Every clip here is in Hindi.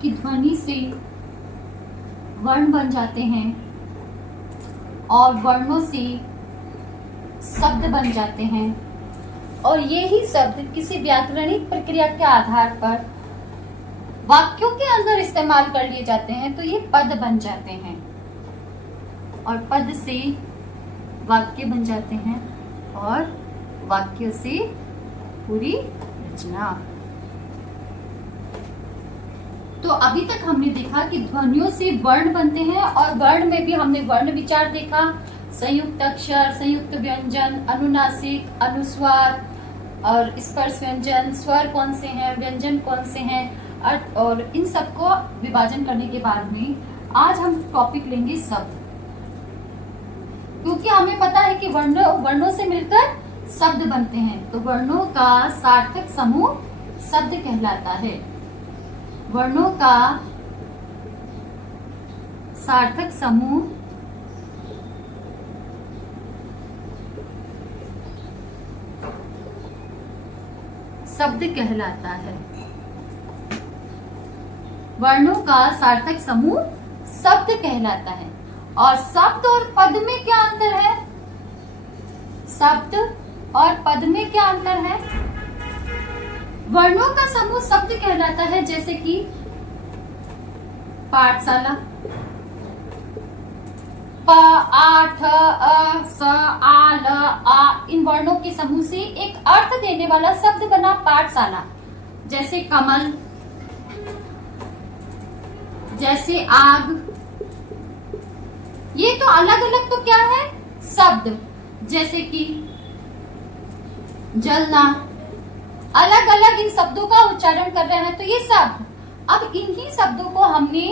कि ध्वनि से वर्ण बन जाते हैं और वर्णों से शब्द बन जाते हैं, और यही शब्द किसी व्याकरणिक प्रक्रिया के आधार पर वाक्यों के अंदर इस्तेमाल कर लिए जाते हैं, तो ये पद बन जाते हैं और पद से वाक्य बन जाते हैं और वाक्य से पूरी रचना। तो अभी तक हमने देखा कि ध्वनियों से वर्ण बनते हैं, और वर्ण में भी हमने वर्ण विचार देखा, संयुक्त अक्षर, संयुक्त व्यंजन, अनुनासिक, अनुस्वार और स्पर्श व्यंजन, स्वर कौन से हैं, व्यंजन कौन से हैं, अर्थ, और इन सबको विभाजन करने के बाद में आज हम टॉपिक लेंगे शब्द, क्योंकि हमें पता है कि वर्णों से मिलकर शब्द बनते हैं। तो वर्णों का सार्थक समूह शब्द कहलाता है। वर्णों का सार्थक समूह शब्द कहलाता है। वर्णों का सार्थक समूह शब्द कहलाता है। और शब्द और पद में क्या अंतर है? शब्द और पद में क्या अंतर है? वर्णों का समूह शब्द कहलाता है, जैसे कि पाठशाला, प, आ, ठ, अ, स, आ, ल, आ, इन वर्णों के समूह से एक अर्थ देने वाला शब्द बना पाठशाला। जैसे कमल, जैसे आग, ये तो अलग अलग तो क्या है? शब्द। जैसे कि जलना, अलग अलग इन शब्दों का उच्चारण कर रहे हैं, तो ये शब्द। अब इन्हीं शब्दों को हमने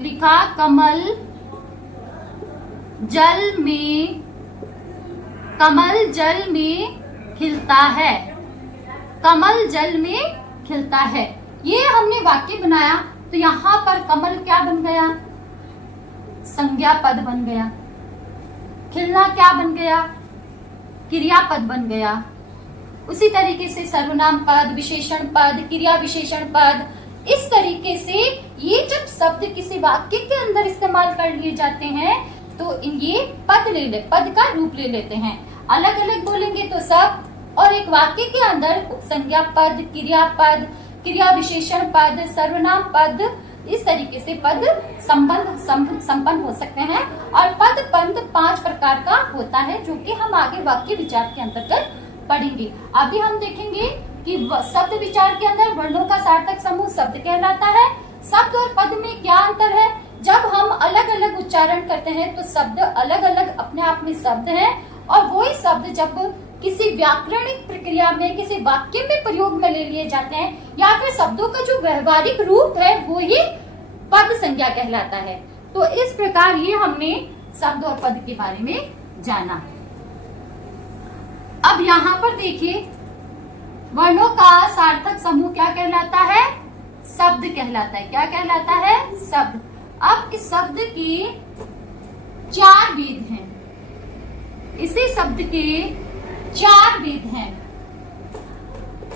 लिखा, कमल जल में, कमल जल में खिलता है, कमल जल में खिलता है। ये हमने वाक्य बनाया, तो यहां पर कमल क्या बन गया? संज्ञा पद बन गया। खिलना क्या बन गया? क्रियापद बन गया। उसी तरीके से सर्वनाम पद, विशेषण पद, क्रिया विशेषण पद, इस तरीके से ये जब शब्द किसी वाक्य के अंदर इस्तेमाल कर लिए जाते हैं, तो ये पद का रूप ले लेते हैं। अलग अलग बोलेंगे तो शब्द, और एक वाक्य के अंदर उपसंज्ञा पद, क्रियापद, क्रिया विशेषण पद, सर्वनाम पद, इस तरीके से पद संपन्न हो सकते हैं। और पद पंद 5 प्रकार का होता है, जो कि हम आगे वाक्य विचार के अंतर्गत पढ़ेंगे। अभी हम देखेंगे कि शब्द विचार के अंदर वर्णों का सार्थक समूह शब्द कहलाता है। शब्द और पद में क्या अंतर है? जब हम अलग अलग उच्चारण करते हैं तो शब्द अलग अलग अपने आप में शब्द हैं, और वही शब्द जब किसी व्याकरणिक प्रक्रिया में, किसी वाक्य में प्रयोग में ले लिए जाते हैं, या फिर शब्दों का जो व्यवहारिक रूप है वो ही पद संज्ञा कहलाता है। तो इस प्रकार ये हमने शब्द और पद के बारे में जाना। अब यहाँ पर देखिए, वर्णों का सार्थक समूह क्या कहलाता है? शब्द कहलाता है। क्या कहलाता है? शब्द। अब इस शब्द के 4 भेद हैं। इसी शब्द के 4 भेद हैं।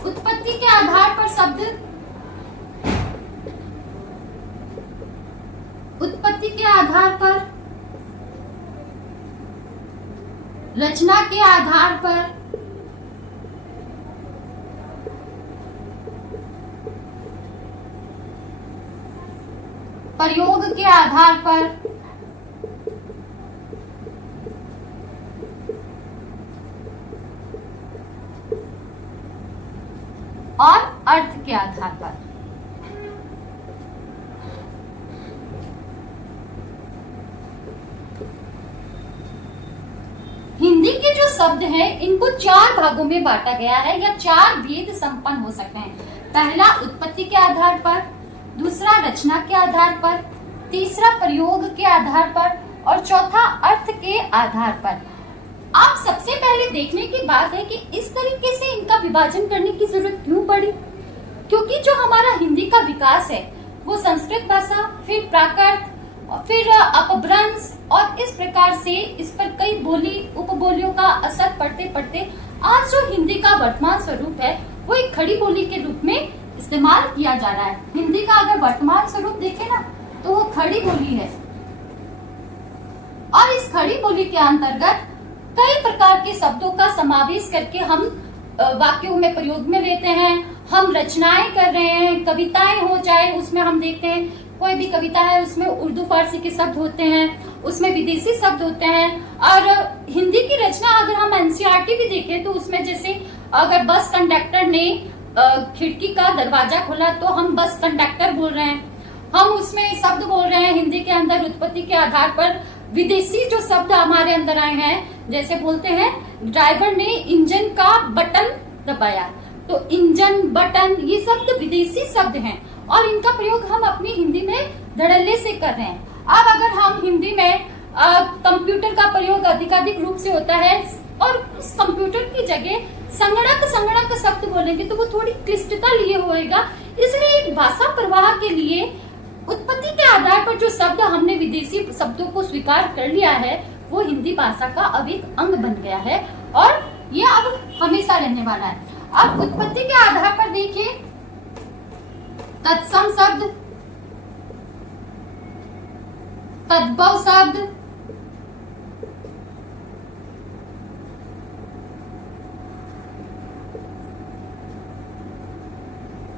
उत्पत्ति के आधार पर शब्द, उत्पत्ति के आधार पर, रचना के आधार पर, प्रयोग के आधार पर, और अर्थ के आधार पर। हिंदी के जो शब्द हैं, इनको 4 भागों में बांटा गया है, या 4 भेद संपन्न हो सकते हैं। पहला उत्पत्ति के आधार पर, दूसरा रचना के आधार पर, तीसरा प्रयोग के आधार पर, और चौथा अर्थ के आधार पर। आप सबसे पहले देखने की बात है कि इस तरीके से इनका विभाजन करने की जरूरत क्यों पड़ी? क्योंकि जो हमारा हिंदी का विकास है वो संस्कृत भाषा, फिर प्राकृत, फिर अपभ्रंश, और इस प्रकार से इस पर कई बोली उपबोलियों का असर पड़ते पड़ते आज जो हिंदी का वर्तमान स्वरूप है वो एक खड़ी बोली के रूप में इस्तेमाल किया जा रहा है। हिंदी का अगर वर्तमान स्वरूप देखें ना तो वो खड़ी बोली है, और इस खड़ी बोली के अंतर्गत कई प्रकार के शब्दों का समावेश करके हम वाक्यों में प्रयोग में लेते हैं। हम रचनाएं कर रहे हैं, कविताएं हो जाए, उसमें हम देखते हैं कोई भी कविता है उसमें उर्दू फारसी के शब्द होते हैं, उसमें विदेशी शब्द होते हैं। और हिंदी की रचना अगर हम एनसीईआरटी भी देखें तो उसमें जैसे अगर बस कंडक्टर ने खिड़की का दरवाजा खोला तो हम बस कंडक्टर बोल रहे हैं। हम उसमें शब्द बोल रहे हैं हिंदी के अंदर उत्पत्ति के आधार पर विदेशी जो शब्द हमारे अंदर आए हैं, जैसे बोलते हैं ड्राइवर ने इंजन का बटन दबाया, तो इंजन, बटन, ये शब्द विदेशी शब्द हैं और इनका प्रयोग हम अपनी हिंदी में धड़ल्ले से कर रहे हैं। अब अगर हम हिंदी में कंप्यूटर का प्रयोग अधिकाधिक रूप से होता है और उस कंप्यूटर की जगह संगणक शब्द बोलेंगे तो वो थोड़ी क्लिष्टता लिए होएगा। इसलिए एक भाषा प्रवाह के लिए उत्पत्ति के आधार पर जो शब्द हमने विदेशी शब्दों को स्वीकार कर लिया है वो हिंदी भाषा का अब एक अंग बन गया है और ये अब हमेशा रहने वाला है। अब उत्पत्ति के आधार पर देखिए तत्सम शब्द, तद्भव शब्द,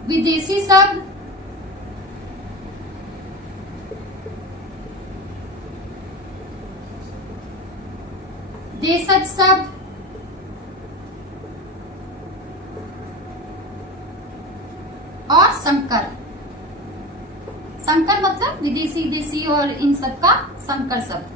विदेशी शब्द, देशज शब्द, और संकर। संकर मतलब विदेशी देशी और इन सब का संकर शब्द।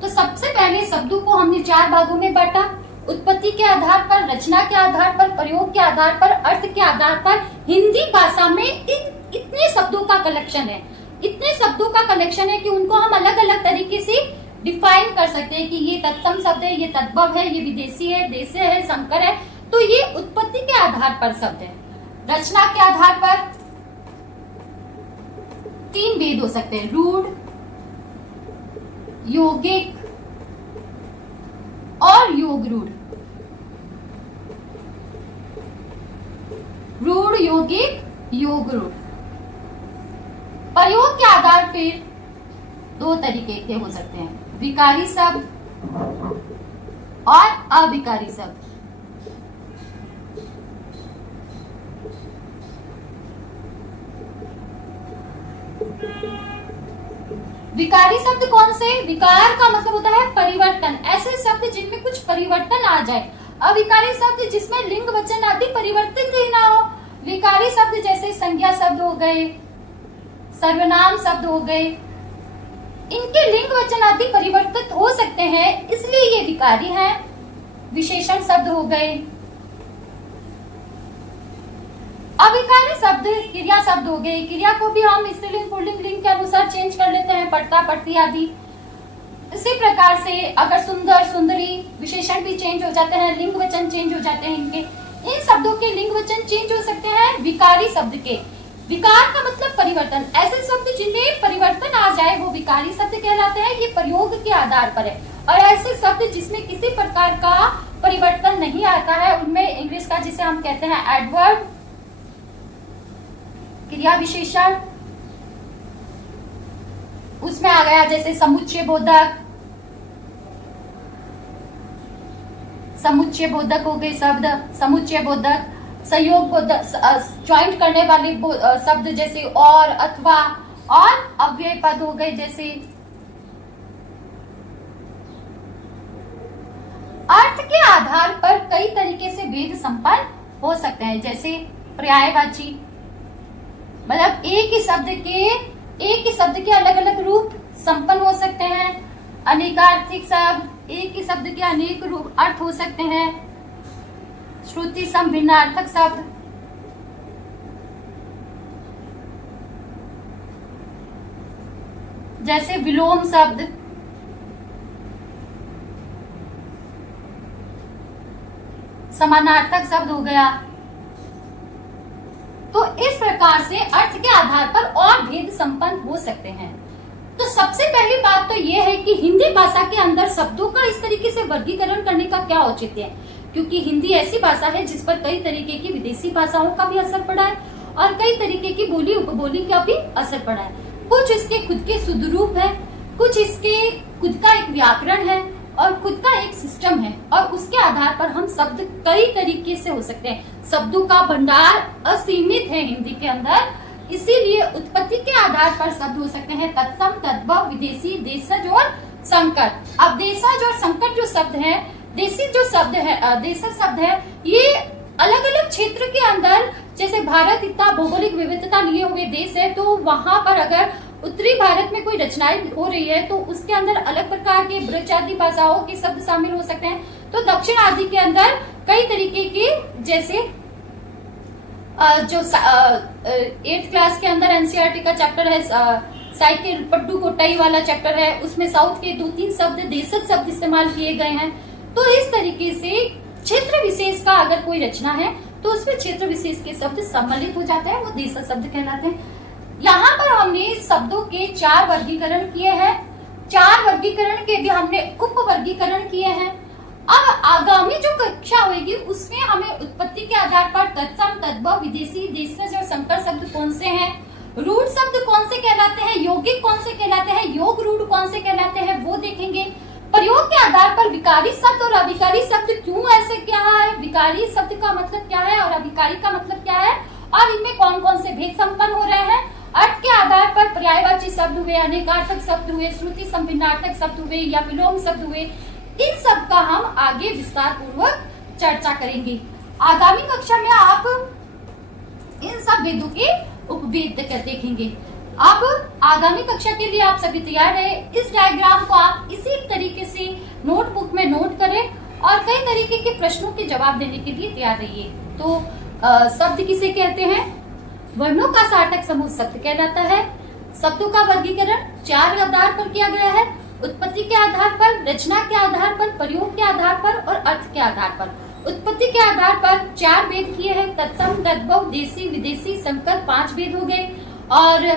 तो सबसे पहले शब्दों को हमने 4 भागों में बांटा। उत्पत्ति के आधार पर, रचना के आधार पर, प्रयोग के आधार पर, अर्थ के आधार पर। हिंदी भाषा में इतने शब्दों का कलेक्शन है, इतने शब्दों का कलेक्शन है कि उनको हम अलग अलग तरीके से डिफाइन कर सकते हैं कि ये तत्सम शब्द है, ये तद्भव है, ये विदेशी है, देशी है, संकर है। तो ये उत्पत्ति के आधार पर शब्द है। रचना के आधार पर 3 भेद हो सकते हैं, रूढ़, यौगिक और योग रूढ़। रूढ़, यौगिक, योग रूढ़। प्रयोग के आधार पर 2 तरीके के हो सकते हैं, विकारी शब्द और अविकारी शब्द। विकारी शब्द कौन से? विकार का मतलब होता है परिवर्तन, ऐसे शब्द जिनमें कुछ परिवर्तन आ जाए। अविकारी शब्द जिसमें लिंग वचन आदि परिवर्तित ही ना हो। विकारी शब्द जैसे संज्ञा शब्द हो गए, सर्वनाम शब्द हो गए, इनके लिंग वचन आदि परिवर्तित हो सकते हैं, इसलिए ये विकारी हैं। विशेषण शब्द हो गए। अविकारी शब्द क्रिया शब्द हो गए। क्रिया को भी हम स्त्रीलिंग पुल्लिंग लिंग के अनुसार चेंज कर लेते हैं, पढ़ता, पढ़ती आदि। इसी प्रकार से अगर सुंदर, सुंदरी, विशेषण भी चेंज हो जाते हैं, लिंग वचन चेंज हो जाते हैं इनके। इन शब्दों के लिंग वचन चेंज हो सकते हैं विकारी शब्द के। विकार का मतलब परिवर्तन, ऐसे शब्द जिनमें परिवर्तन आ जाए वो विकारी शब्द कहलाते हैं। ये प्रयोग के आधार पर है। और ऐसे शब्द जिसमें किसी प्रकार का परिवर्तन नहीं आता है उनमें इंग्लिश का जिसे हम कहते हैं एडवर्ब, क्रिया विशेषण, उसमें आ गया जैसे समुच्चय बोधक। समुच्चय बोधक हो गए शब्द, समुच्चय बोधक, सहयोग बोधक, ज्वाइंट करने वाले शब्द जैसे और, अथवा, और अव्यय पद हो गए जैसे। अर्थ के आधार पर कई तरीके से भेद संपन्न हो सकते हैं, जैसे पर्यायवाची, मतलब एक ही शब्द के अलग अलग रूप संपन्न हो सकते हैं। अनेकार्थिक शब्द, एक ही शब्द के अनेक रूप अर्थ हो सकते हैं। श्रुति सम भिन्नार्थक शब्द, जैसे विलोम शब्द, समानार्थक शब्द हो गया। तो इस प्रकार से अर्थ के आधार पर और भेद संपन्न हो सकते हैं। तो सबसे पहली बात तो यह है कि हिंदी भाषा के अंदर शब्दों का इस तरीके से वर्गीकरण करने का क्या औचित्य है, क्योंकि हिंदी ऐसी भाषा है जिस पर कई तरीके की विदेशी भाषाओं का भी असर पड़ा है और कई तरीके की बोली उपबोली का भी असर पड़ा है। कुछ इसके खुद के शुद्ध रूप है, कुछ इसके खुद का एक व्याकरण है और खुद का एक सिस्टम है, और उसके आधार पर हम शब्द कई तरीके से हो सकते हैं। शब्दों का भंडार असीमित है हिंदी के अंदर, इसीलिए उत्पत्ति के आधार पर शब्द हो सकते हैं तत्सम, तद्भव, विदेशी, देशज और संकर। अब देशज और संकर जो शब्द है, देशी जो शब्द है, देशज शब्द है, ये अलग अलग क्षेत्र के अंदर, जैसे भारत इतना भौगोलिक विविधता लिए हुए देश है, तो वहां पर अगर उत्तरी भारत में कोई रचनाएं हो रही है तो उसके अंदर अलग प्रकार के ब्रज आदि भाषाओं के शब्द शामिल हो सकते हैं। तो दक्षिण आदि के अंदर कई तरीके के, जैसे जो 8th क्लास के अंदर एनसीईआरटी का चैप्टर है, साइकिल पट्टू कोटाई वाला चैप्टर है, उसमें साउथ के 2-3 शब्द देशज शब्द इस्तेमाल किए गए हैं। तो इस तरीके से क्षेत्र विशेष का अगर कोई रचना है तो उसमें क्षेत्र विशेष के शब्द सम्मिलित हो जाते हैं, वो देशज शब्द कहलाते हैं। यहाँ पर हमने शब्दों के 4 वर्गीकरण किए हैं, 4 वर्गीकरण के भी हमने उप वर्गीकरण किए हैं। अब आगामी जो कक्षा होगी उसमें हमें उत्पत्ति के आधार पर तत्सम, तद्भव, विदेशी, देशज और संकर शब्द कौन से हैं, रूढ़ शब्द कौन से कहलाते हैं, यौगिक कौन से कहलाते हैं, योग रूढ़ कौन से कहलाते हैं, वो देखेंगे। प्रयोग के आधार पर विकारी शब्द और अविकारी शब्द क्यों ऐसे क्या है, विकारी शब्द का मतलब क्या है और अविकारी का मतलब क्या है, और इनमें कौन कौन से भेद संपन्न हो रहे हैं। अर्थ के आधार पर पर्यायवाची शब्द हुए, अनेकार्थक शब्द हुए, श्रुति संभिन्नार्थक शब्द हुए या विलोम शब्द हुए, इन सब का हम आगे विस्तार पूर्वक चर्चा करेंगे। आगामी कक्षा में आप इन सब भेदों के उपभेद देखेंगे। अब आगामी कक्षा के लिए आप सभी तैयार रहे। इस डायग्राम को आप इसी तरीके से नोटबुक में नोट करें और कई तरीके के प्रश्नों के जवाब देने के लिए तैयार रहिए। तो शब्द किसे कहते हैं? वर्णों का सार्थक समूह शब्द कहलाता है। शब्दों का वर्गीकरण 4 आधार पर किया गया है, उत्पत्ति के आधार पर, रचना के आधार पर, प्रयोग के आधार पर और अर्थ के आधार पर। उत्पत्ति के आधार पर 4 भेद किए हैं, तत्सम, तद्भव, देशी, विदेशी, संकर 5 भेद हो गए। और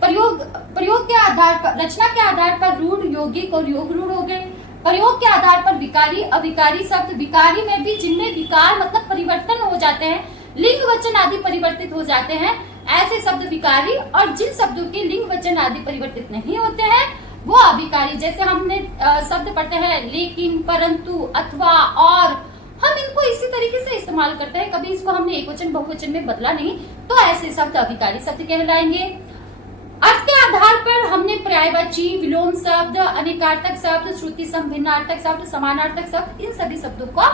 प्रयोग के आधार पर, रचना के आधार पर रूढ़, यौगिक और योग रूढ़ हो गए। प्रयोग के आधार पर विकारी, अविकारी शब्द, विकारी में भी जिनमें विकार मतलब परिवर्तन हो जाते हैं, लिंग वचन आदि परिवर्तित हो जाते हैं, ऐसे शब्द विकारी। और जिन शब्दों के लिंग वचन आदि परिवर्तित नहीं होते हैं वो अविकारी। जैसे हमने शब्द पढ़ते हैं लेकिन, परंतु, अथवा, और, हम इनको इसी तरीके से इस्तेमाल करते हैं, कभी इसको हमने एक वचन बहुवचन में बदला नहीं, तो ऐसे शब्द अविकारी शब्द कहलाएंगे। अर्थ के आधार पर हमने पर्यायवाची, विलोम शब्द, अनेकार्थक शब्द, श्रुति संभिन्नार्थक शब्द, समानार्थक शब्द, इन सभी शब्दों का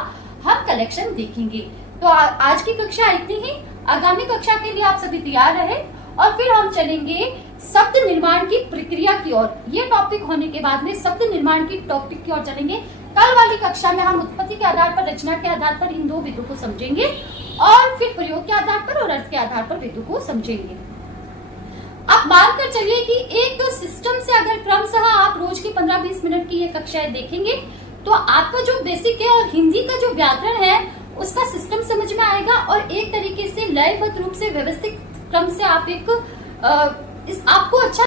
हम कलेक्शन देखेंगे। तो आज की कक्षा इतनी ही। आगामी कक्षा के लिए आप सभी तैयार रहे और फिर हम चलेंगे शब्द निर्माण की प्रक्रिया की ओर। ये टॉपिक होने के बाद में शब्द निर्माण की टॉपिक की ओर चलेंगे। कल वाली कक्षा में हम उत्पत्ति के आधार पर, रचना के आधार पर इन 2 वेदों को समझेंगे और फिर प्रयोग के आधार पर और अर्थ के आधार पर वेदों को समझेंगे। आप मानकर चलिए कि एक सिस्टम से अगर क्रमशः आप रोज की 15-20 मिनट की ये कक्षाएं देखेंगे तो आपका जो बेसिक है और हिंदी का जो व्याकरण है उसका सिस्टम समझ में आएगा और एक तरीके से लयबद्ध रूप से व्यवस्थित क्रम से आप आपको अच्छा